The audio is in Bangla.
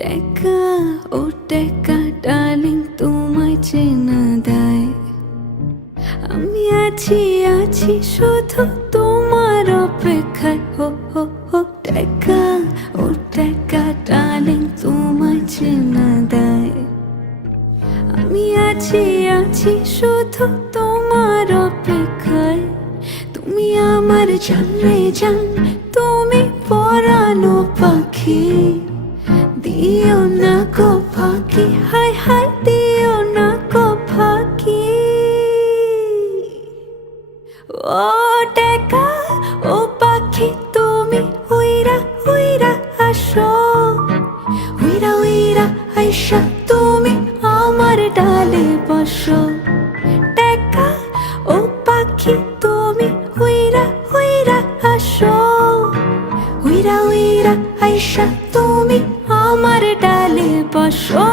টেকা ও টেকা ডার্লিং তোমায় চেনা দেয়। আমি আছি আছি শুধু তোমার অপেক্ষায়। হো হো হো টেকা ও টেকা ডার্লিং তোমায় চেনা দেয়। আমি আছি আছি শুধু তোমার অপেক্ষায়। তুমি আমার জান রে জান, তুমি পরানো পাখি। দিও না গো ফাঁকি, হায় হায় দিও না গো ফাঁকি। ও টেকা ও পাখি তুমি উইরা উইরা আসো। উইরা উইরা আইসা তুমি আমার ডালে বসো। টেকা ও পাখি তুমি উইরা উইরা আসো। উইরা উইরা আইসা তুমি আমার ডালে বসো।